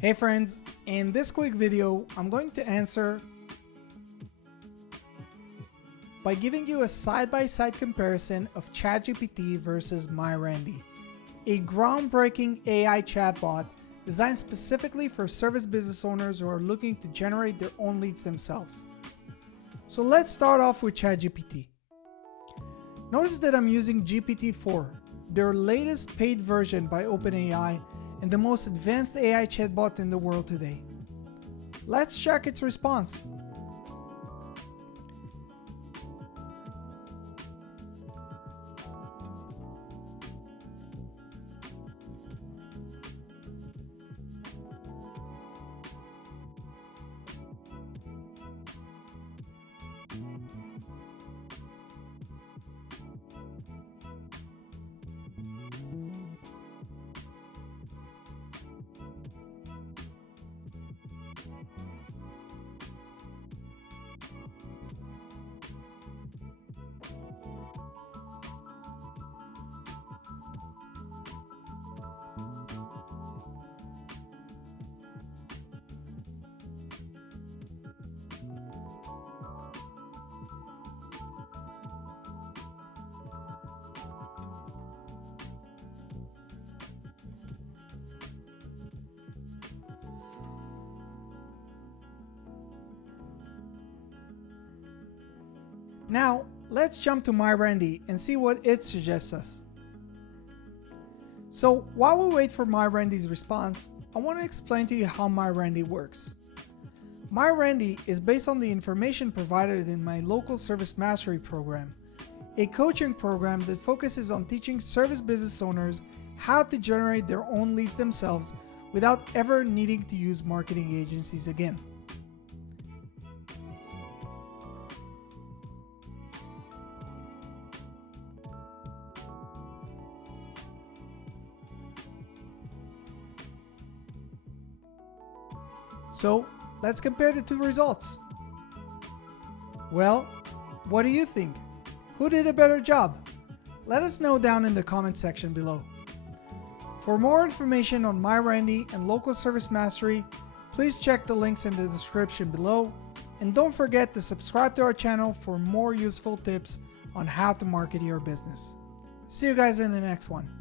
Hey friends, in this quick video, I'm going to answer by giving you a side-by-side comparison of ChatGPT versus MyRandy, a groundbreaking AI chatbot designed specifically for service business owners who are looking to generate their own leads themselves. So let's start off with ChatGPT. Notice that I'm using GPT-4, their latest paid version by OpenAI and the most advanced AI chatbot in the world today. Let's check its response. Now, let's jump to MyRandy and see what it suggests us. So while we wait for MyRandy's response, I want to explain to you how MyRandy works. MyRandy is based on the information provided in my local service mastery program, a coaching program that focuses on teaching service business owners how to generate their own leads themselves without ever needing to use marketing agencies again. So let's compare the two results. Well, what do you think? Who did a better job? Let us know down in the comment section below. For more information on MyRandy and local service mastery, please check the links in the description below, and don't forget to subscribe to our channel for more useful tips on how to market your business. See you guys in the next one.